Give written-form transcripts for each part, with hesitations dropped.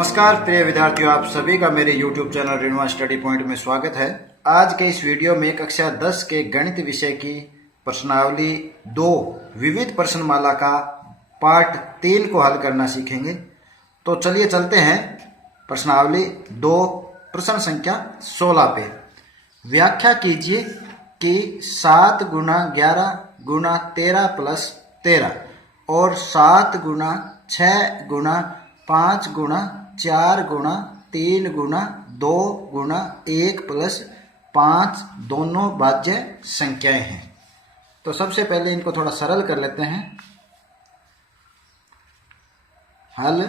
नमस्कार प्रिय विद्यार्थियों, आप सभी का मेरे YouTube channel Renua study point में स्वागत है। आज के इस वीडियो में कक्षा 10 के गणित विषय की प्रश्नावली 2 विविध प्रश्नमाला का पार्ट 3 को हल करना सीखेंगे। तो चलिए चलते हैं प्रश्नावली 2 प्रश्न संख्या 16 पे। व्याख्या कीजिए कि 7 गुना 11 गुना 13 प्लस 13 और 7 गुना 6 गुना 5 गुना 4 गुना 3 गुना 2 गुना 1 प्लस 5 दोनों भाज्य संख्याएं हैं। तो सबसे पहले इनको थोड़ा सरल कर लेते हैं। हल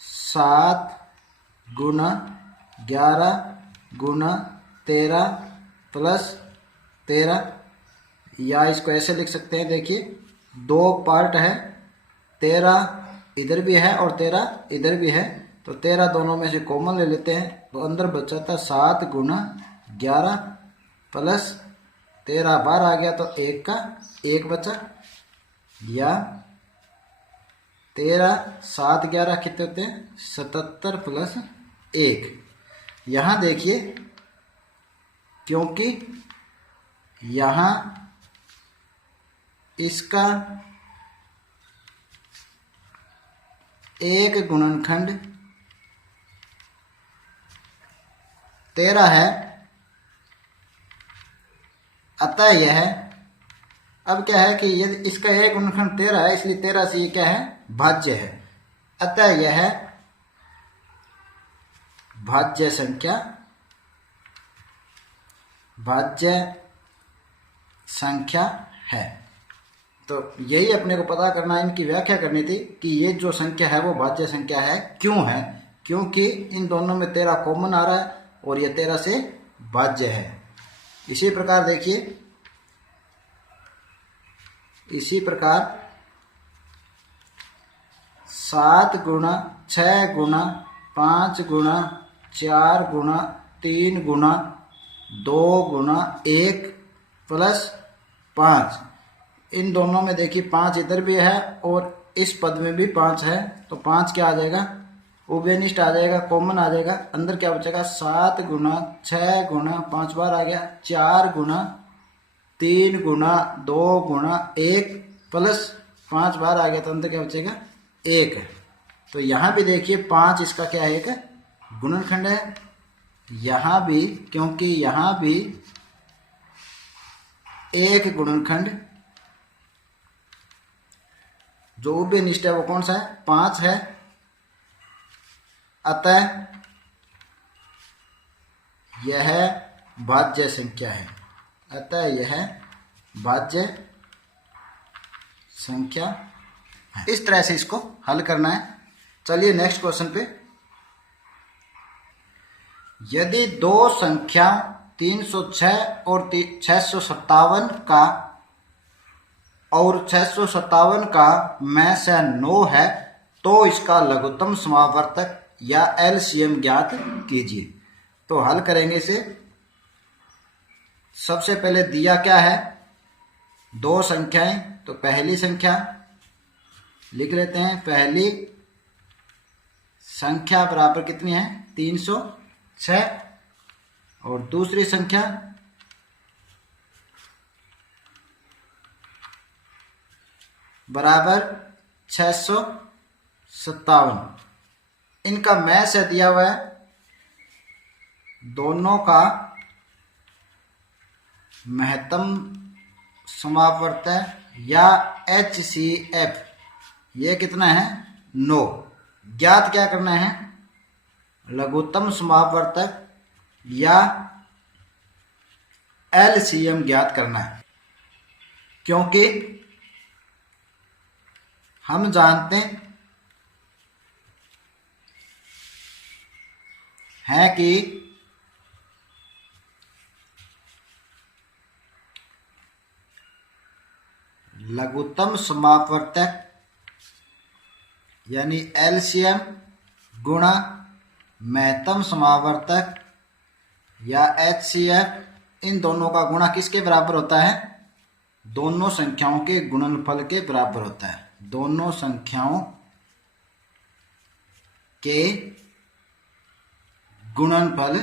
7 गुना 11 गुना 13 प्लस 13, या इसको ऐसे लिख सकते हैं। देखिए दो पार्ट है, 13 इधर भी है और 13 इधर भी है, तो 13 दोनों में से कॉमन ले लेते हैं, तो अंदर बचा था 7 गुना 11 प्लस 13 बाहर आ गया तो 1 का 1 बचा, या 13 7 11 कितने होते हैं 77 प्लस 1। यहाँ देखिए क्योंकि यहाँ इसका एक गुणनखंड 13 है, अतः यह अब क्या है कि यदि इसका एक गुणनखंड 13 है, इसलिए 13 से ये क्या है भाज्य है, अतः यह भाज्य संख्या है। तो यही अपने को पता करना, इनकी व्याख्या करनी थी कि ये जो संख्या है वो भाज्य संख्या है। क्यों है? क्योंकि इन दोनों में 13 कॉमन आ रहा है और ये 13 से भाज्य है। इसी प्रकार देखिए, इसी प्रकार 7 गुना 6 गुना 5 गुना 4 गुना 3 गुना 2 गुना 1 प्लस 5, इन दोनों में देखिए 5 इधर भी है और इस पद में भी 5 है, तो 5 क्या आ जाएगा उभयनिष्ठ आ जाएगा, कॉमन आ जाएगा। अंदर क्या बचेगा 7 गुना 6 गुना 5 बार आ गया, 4 गुना 3 गुना 2 गुना 1 प्लस 5 बार आ गया, तो अंदर क्या बचेगा 1। तो यहाँ भी देखिए 5 इसका क्या है एक गुणनखंड है, यहाँ भी क्योंकि यहाँ भी एक गुणनखंड जो उभयनिष्ठ है वो कौन सा है 5 है, अतः यह भाज्य संख्या है, अतः यह भाज्य संख्या है। इस तरह से इसको हल करना है। चलिए नेक्स्ट क्वेश्चन पे। यदि दो संख्या 306 और 657 का और 657 का में से 9 है, तो इसका लघुत्तम समावर्तक या एलसीएम ज्ञात कीजिए। तो हल करेंगे इसे। सबसे पहले दिया क्या है दो संख्याएं, तो पहली संख्या लिख लेते हैं। पहली संख्या बराबर कितनी है 306 और दूसरी संख्या बराबर 657। इनका में से दिया हुआ है, दोनों का महत्तम समावर्तक या HCF ये कितना है 9। ज्ञात क्या करना है लघुत्तम समावर्तक या LCM ज्ञात करना है, क्योंकि हम जानते हैं कि लघुत्तम समावर्तक यानी एलसीएम गुणा महत्तम समावर्तक या HCF, इन दोनों का गुणा किसके बराबर होता है दोनों संख्याओं के गुणनफल के बराबर होता है। दोनों संख्याओं के गुणनफल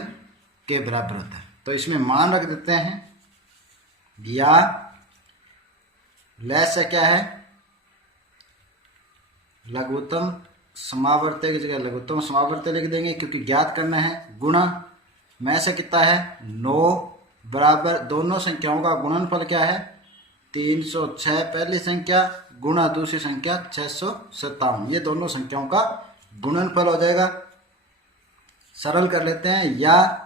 के बराबर होता है। तो इसमें मान रख देते हैं, या लैस क्या है, लघुत्तम समावर्त की जगह लघुत्तम समावर्त लिख देंगे क्योंकि ज्ञात करना है। गुणा में से कितना है 9 बराबर दोनों संख्याओं का गुणनफल क्या है 306 पहली संख्या गुणा दूसरी संख्या 657, ये दोनों संख्याओं का गुणनफल हो जाएगा। सरल कर लेते हैं, या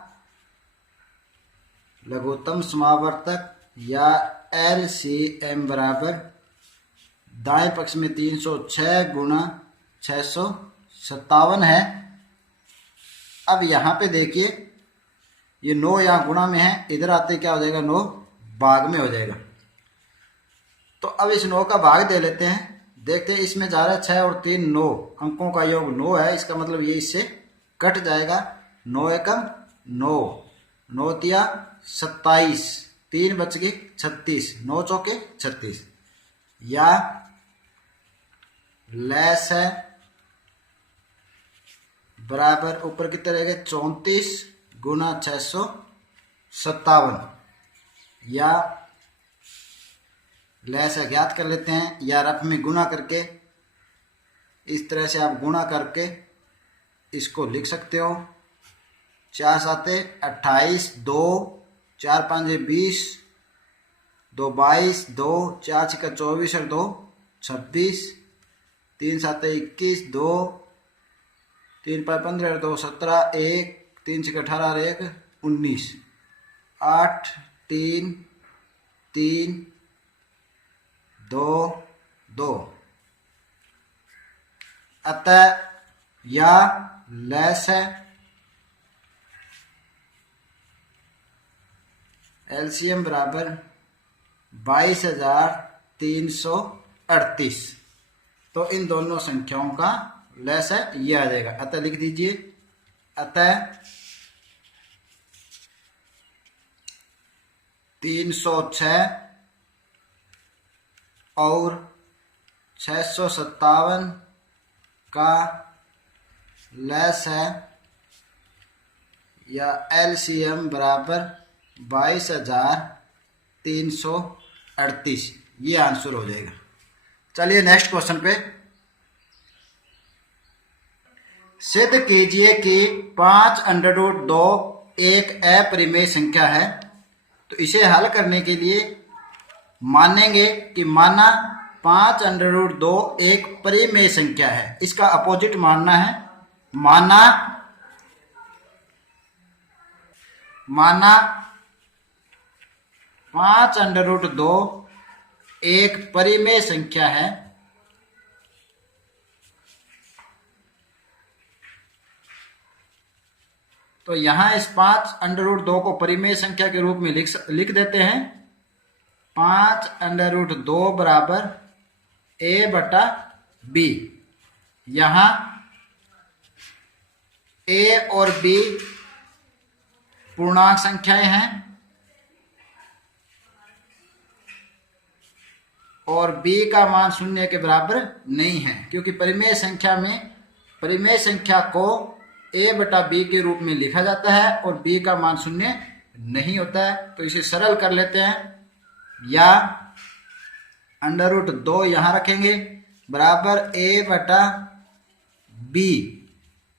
लघुत्तम समावर्तक या LCM बराबर दाएं पक्ष में 306 गुणा 657 है। अब यहाँ पे देखिए ये 9 यहाँ गुणा में है, इधर आते क्या हो जाएगा 9 भाग में हो जाएगा। तो अब इस 9 का भाग दे लेते हैं, देखते हैं इसमें जा रहा है 6 और 3 9 अंकों का योग 9 है, इसका मतलब ये इससे कट जाएगा। 9 एकम 9, 9 तिया 27, 3 बच गए 36, 9 चौके 36, या लैस है बराबर ऊपर कितने रहेगा 34 गुना 657, या लैस है ज्ञात कर लेते हैं, या रफ में गुना करके इस तरह से आप गुणा करके इसको लिख सकते हो। 4 साते 28, 2 4 5 20, 2 22, 2 4 6 24 और 2 26, 3 7 21, 2 3 5 15 और 2 17, 1 3 6 18 और 1 19, 8 3 3 2 2। अतः या लैस है LCM बराबर 22,338। तो इन दोनों संख्याओं का लैस है ये आ जाएगा। अतः लिख दीजिए, अतः 306 और 657 का लैस है या LCM बराबर 22,338, ये आंसर हो जाएगा। चलिए नेक्स्ट क्वेश्चन पे, सिद्ध कीजिए कि 5√2 एक अपरिमेय संख्या है। तो इसे हल करने के लिए मानेंगे कि माना 5√2 एक परिमेय संख्या है, इसका अपोजिट मानना है माना 5√2 एक परिमेय संख्या है। तो यहां इस 5√2 को परिमेय संख्या के रूप में लिख देते हैं। 5√2 बराबर a/b। यहां a और b पूर्णांक संख्याएं हैं और b का मान 0 के बराबर नहीं है, क्योंकि परिमेय संख्या में परिमेय संख्या को a/b के रूप में लिखा जाता है और b का मान 0 नहीं होता है। तो इसे सरल कर लेते हैं, या √2 यहां रखेंगे बराबर a/b।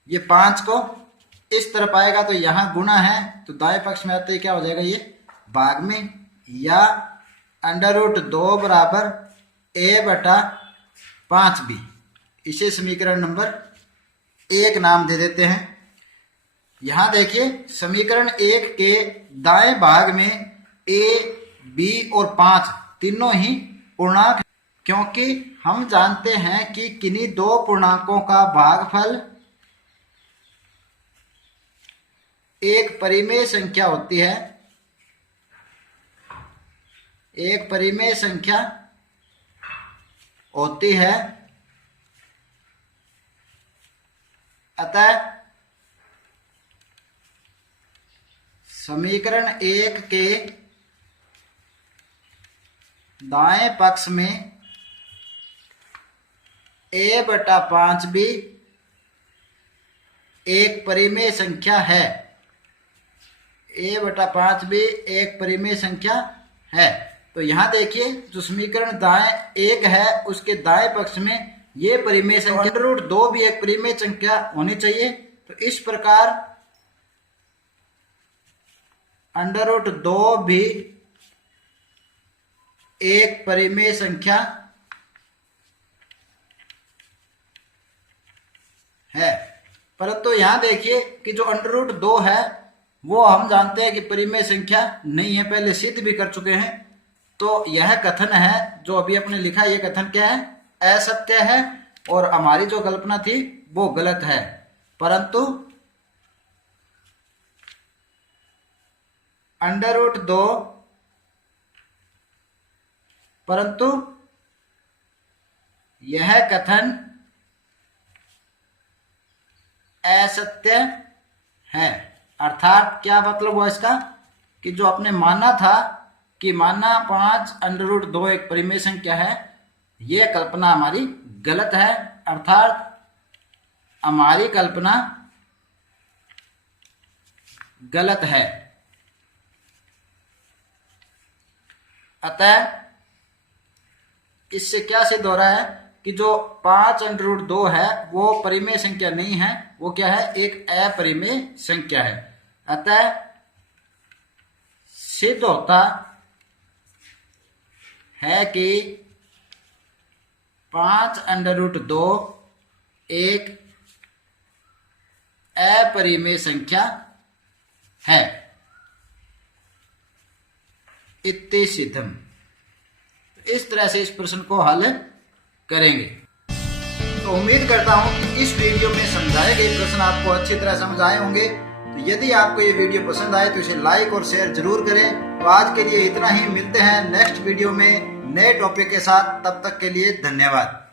ये 5 को इस तरफ आएगा तो यहां गुणा है, तो दाएं पक्ष में आते ही क्या हो जाएगा ये भाग में, या √2 बराबर a/5b। इसे समीकरण नंबर 1 नाम दे देते हैं। यहां देखिए समीकरण 1 के दाएं भाग में a, b और 5 तीनों ही पूर्णांक, क्योंकि हम जानते हैं कि किन्हीं दो पूर्णांकों का भागफल एक परिमेय संख्या होती है। एक परिमेय संख्या होती है। अतः समीकरण 1 के दाएं पक्ष में a/5b एक परिमेय संख्या है। a/5 भी एक परिमेय संख्या है। तो यहां देखिए जो समीकरण दाएं एक है उसके दाएं पक्ष में ये परिमेय संख्या √2 भी एक परिमेय संख्या होनी चाहिए। तो इस प्रकार √2 भी एक परिमेय संख्या है। परंतु यहां देखिए कि जो √2 है वो हम जानते हैं कि परिमेय संख्या नहीं है, पहले सिद्ध भी कर चुके हैं। तो यह कथन है जो अभी अपने लिखा, ये कथन क्या है? असत्य है और हमारी जो कल्पना थी वो गलत है। परंतु √2 परंतु यह कथन असत्य है। अर्थात क्या मतलब हुआ इसका कि जो आपने माना था कि माना 5 √2 एक परिमेय संख्या है, यह कल्पना हमारी गलत है। अर्थात हमारी कल्पना गलत है। अतः इससे क्या सिद्ध हो रहा है कि जो 5 √2 है वो परिमेय संख्या नहीं है, वो क्या है? एक अपरिमेय संख्या है। अतः सिद्ध होता है कि 5 √2 एक अपरिमेय संख्या है। इत्ते सिद्धम। इस तरह से इस प्रश्न को हल करेंगे। तो उम्मीद करता हूं कि इस वीडियो में समझाए गए प्रश्न आपको अच्छी तरह समझ आए होंगे। तो यदि आपको ये वीडियो पसंद आए तो इसे लाइक और शेयर जरूर करें। तो आज के लिए इतना ही, मिलते हैं नेक्स्ट वीडियो में नए टॉपिक के साथ। तब तक के लिए धन्यवाद।